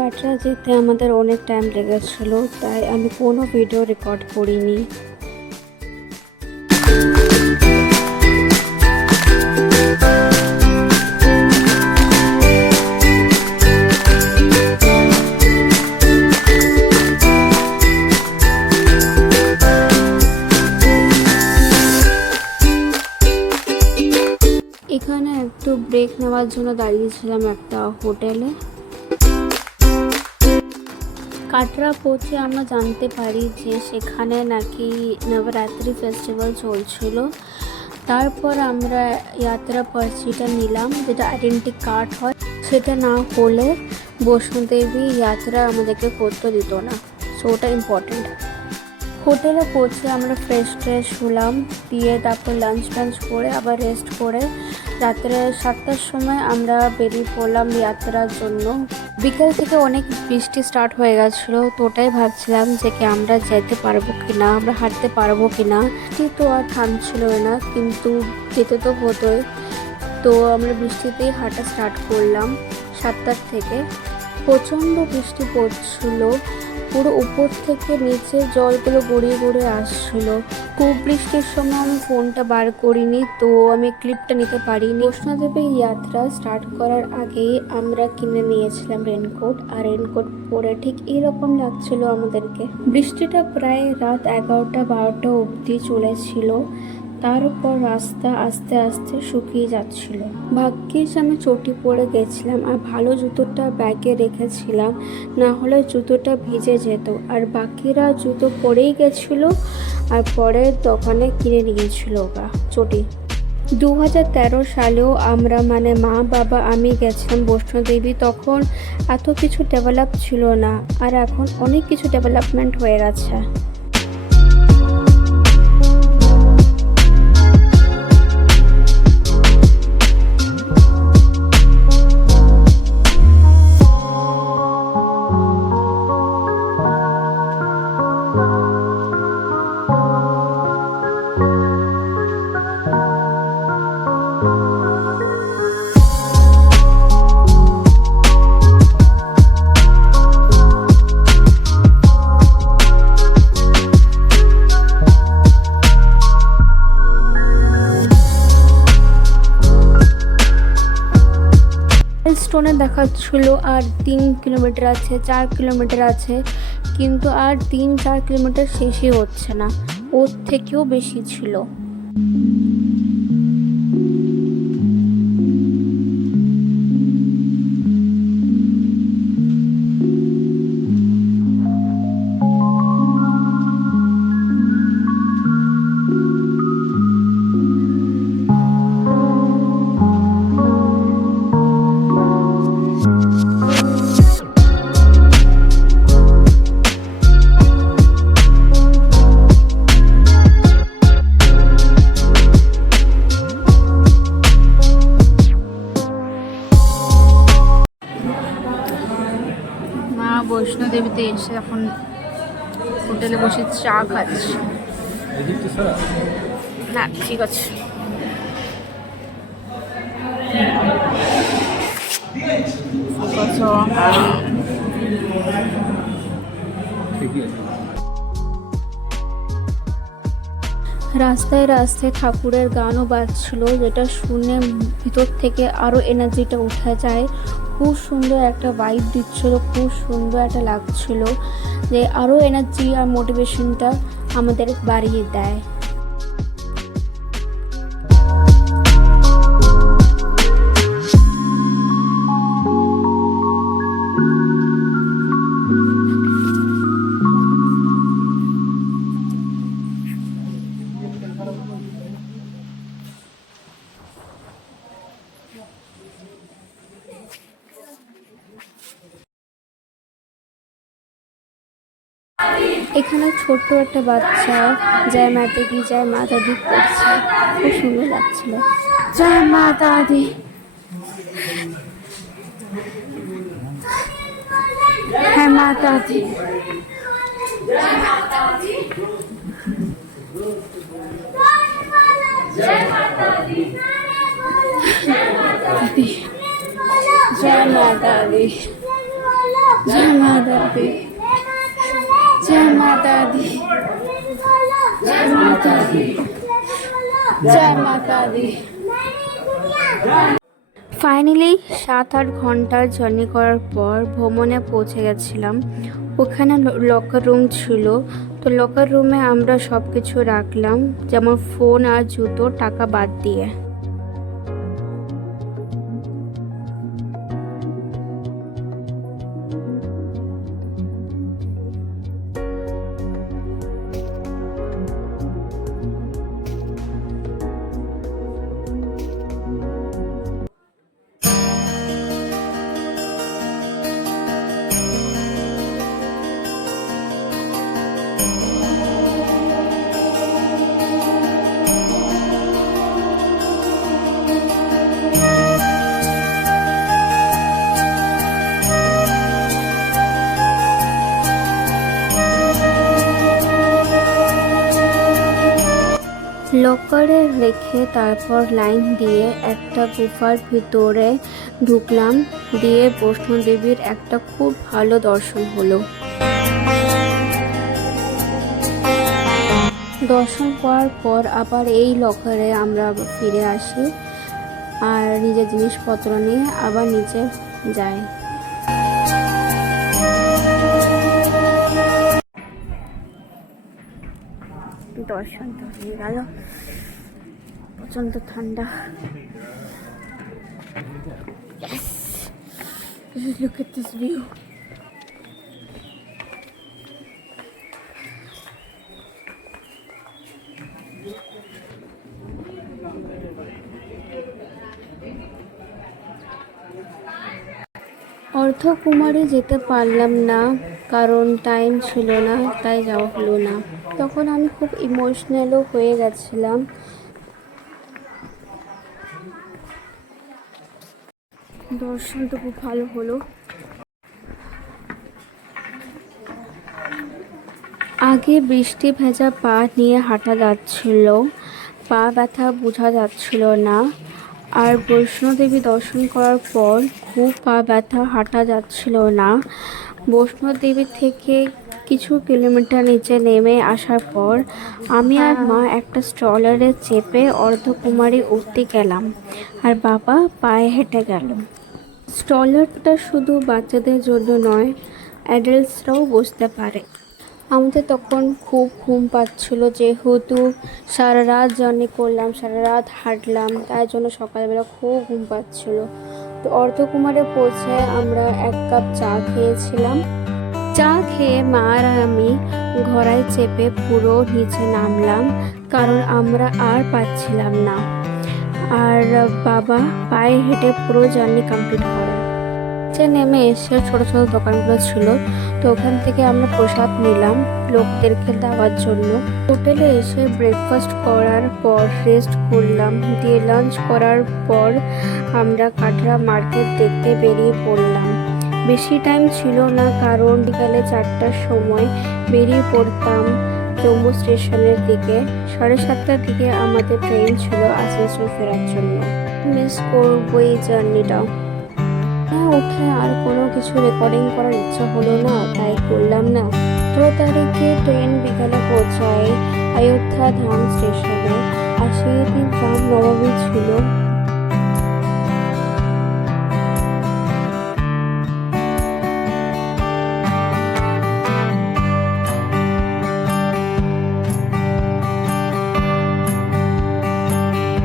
কাটরা যেতে আমাদের অনেক টাইম লেগেছিল, তাই আমি কোনো ভিডিও রেকর্ড করিনি। এখানে একটু ব্রেক নেওয়ার জন্য দাঁড়িয়েছিলাম একটা হোটেলে। কাটরা পৌঁছে আমরা জানতে পারি যে সেখানে নাকি নবরাত্রি ফেস্টিভ্যাল চলছিল। তারপর আমরা যাত্রা পার্চিটা নিলাম, যেটা আইডেন্টি কার্ড হয়। সেটা না হলে বৈষ্ণোদেবী যাত্রা আমাদেরকে করতে দিত না, সো ওটা ইম্পর্টেন্ট। হোটেলে পৌঁছে আমরা ফ্রেশ হলাম, দিয়ে তারপর লাঞ্চ করে আবার রেস্ট করে রাত্রে 7টার সময় আমরা বেরিয়ে পড়লাম যাত্রার জন্য। বিকেল থেকে অনেক বৃষ্টি স্টার্ট হয়ে গেছিলো, তো ওটাই ভাবছিলাম যে কি আমরা যেতে পারবো কি না, আমরা হাঁটতে পারবো কি না। বৃষ্টি তো আর থামছিল না, কিন্তু যেতে তো হতোই। তো আমরা বৃষ্টিতেই হাঁটা স্টার্ট করলাম 7টার থেকে। প্রচণ্ড বৃষ্টি পড়ছিল, পুরো উপর থেকে নিচে জলগুলো গড়িয়ে আসছিল। খুব বৃষ্টির সময় আমি ফোনটা বার করিনি, তো আমি ক্লিপটা নিতে পারিনি। বৈষ্ণোদেবী যাত্রা স্টার্ট করার আগেই আমরা কিনে নিয়েছিলাম রেনকোট, আর রেনকোট পরে ঠিক এরকম লাগছিল আমাদেরকে। বৃষ্টিটা প্রায় রাত 11টা-12টা অবধি চলেছিল। তারপর রাস্তা আস্তে আস্তে শুকিয়ে যাচ্ছিল। ভাগ্যিস আমি চটি পরে গেছিলাম আর ভালো জুতোটা ব্যাগে রেখেছিলাম, না হলে জুতোটা ভিজে যেত। আর বাকিরা জুতো পরেই গেছিলো আর পরে দোকানে কিনে নিয়েছিল ওরা চটি। 2013 সালেও আমরা মা বাবা আমি গেছিলাম বৈষ্ণোদেবী। তখন এত কিছু ডেভেলপ ছিল না, আর এখন অনেক কিছু ডেভেলপমেন্ট হয়ে গেছে। স্টোনে দেখাচ্ছিল আর 3 কিলোমিটার আছে, 4 কিলোমিটার আছে, কিন্তু আর 3-4 কিলোমিটার শেষই হচ্ছে না, ওর থেকেও বেশি ছিল। বৈষ্ণোদেবীতে এসে এখন হোটেলে বসে চা খাচ্ছি। না ঠিক আছে, রাস্তায় রাস্তায় ঠাকুরের গানও বাজছিল, যেটা শুনে ভিতর থেকে আরও এনার্জিটা উঠে যায়। খুব সুন্দর একটা ভাইব দিচ্ছিল, খুব সুন্দর একটা লাগছিল, যে আরও এনার্জি আর মোটিভেশনটা আমাদের বাড়িয়ে দেয়। এখানে ছোট্ট একটা বাচ্চা জয় মাতা দি জয় মাতা দি করছে, খুব সুন্দর লাগছিল। জয় মাতা দি, হ্যাঁ মাতা দি, জয় মাতা দি, জয় মাতা দি, জয় रब्बे जय माता दी जय माता दी जय माता दी। ফাইনালি 7-8 ঘন্টার জার্নি করার পর ভ্রমণে পৌঁছে গেছিলাম। ওখানে লকার রুম ছিল, তো লকার রুমে আমরা সব কিছু রাখলাম, যেমন ফোন আর জুতো, টাকা বাদ দিয়ে। লকারে রেখে তারপর লাইন দিয়ে একটা গুফার ভিতরে ঢুকলাম, দিয়ে বৈষ্ণোদেবীর একটা খুব ভালো দর্শন হলো। দর্শন করার পর আবার এই লকারে আমরা ফিরে আসি আর নিজের জিনিসপত্র নিয়ে আবার নিচে যাই। দর্শন তো হয়ে গেল, প্রচন্ড ঠান্ডা। Look at this view. Ardhkuwari যেতে পারলাম না, কারণ টাইম ছিল না, তাই যাওয়া হলো না। তখন আমি খুব ইমোশনালও হয়ে গেছিলাম। দর্শন তো খুব ভালো হলো। আগে বৃষ্টি ভেজা পা নিয়ে হাঁটা যাচ্ছিল, পা ব্যথা বোঝা যাচ্ছিল না। আর বৈষ্ণোদেবী দর্শন করার পর খুব পা ব্যথা, হাঁটা যাচ্ছিল না। বৈষ্ণোদেবী থেকে কিছু কিলোমিটার নিচে নেমে আসার পর আমি আর মা একটা স্ট্রলারে চেপে অর্ধকুমারী উঠতে গেলাম, আর বাবা পায়ে হেঁটে গেল। স্ট্রলারটা শুধু বাচ্চাদের জন্য নয়, অ্যাডাল্টসরাও বসতে পারে। আমাদের তখন খুব ঘুম পাচ্ছিল, যেহেতু সারা রাত জার্নি করলাম, সারা রাত হাঁটলাম, তাই জন্য সকালবেলা খুব ঘুম পাচ্ছিল। তো অর্ধকুমারে পৌঁছে আমরা 1 কাপ চা খেয়েছিলাম। চা খেয়ে মা আর আমি ঘোড়ায় চেপে পুরো নিচে নামলাম, কারণ আমরা আর পাচ্ছিলাম না। আর বাবা পায়ে হেঁটে পুরো জার্নি কমপ্লিট করে। নেমে এসে ছোট ছোট দোকানগুলো ছিল, তো ওখান থেকে আমরা প্রসাদ নিলাম লোকদেরকে দেওয়ার জন্য। হোটেলে এসে ব্রেকফাস্ট করার পর রেস্ট করলাম, দিয়ে লাঞ্চ করার পর আমরা কাটরা মার্কেট দেখতে বেরিয়ে পড়লাম। বেশি টাইম ছিল না, কারণ বিকালে 4টার সময় বেরিয়ে পড়তাম জম্মু স্টেশনের দিকে। 7:30টার দিকে আমাদের ট্রেন ছিল আসানসোল ফেরার জন্য। মিস করবো এই জার্নিটা। উঠে আর কোনো কিছু রেকর্ডিং করার ইচ্ছা হলো না, তাই করলাম না। 17 তারিখে ট্রেন বিকালে পৌঁছায় অযোধ্যা ধাম স্টেশনে, আর সেই দিন রাম নবমী ছিল।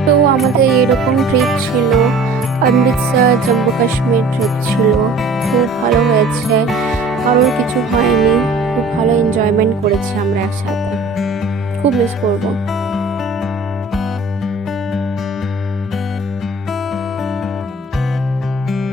তো আমাদের এরকম ট্রিপ ছিল, অমৃতসর জম্মু কাশ্মীর ট্রিপ ছিল। খুব ভালো হয়েছে, কারোর কিছু হয়নি, খুব ভালো এনজয়মেন্ট করেছি আমরা একসাথে। খুব মিস করবো।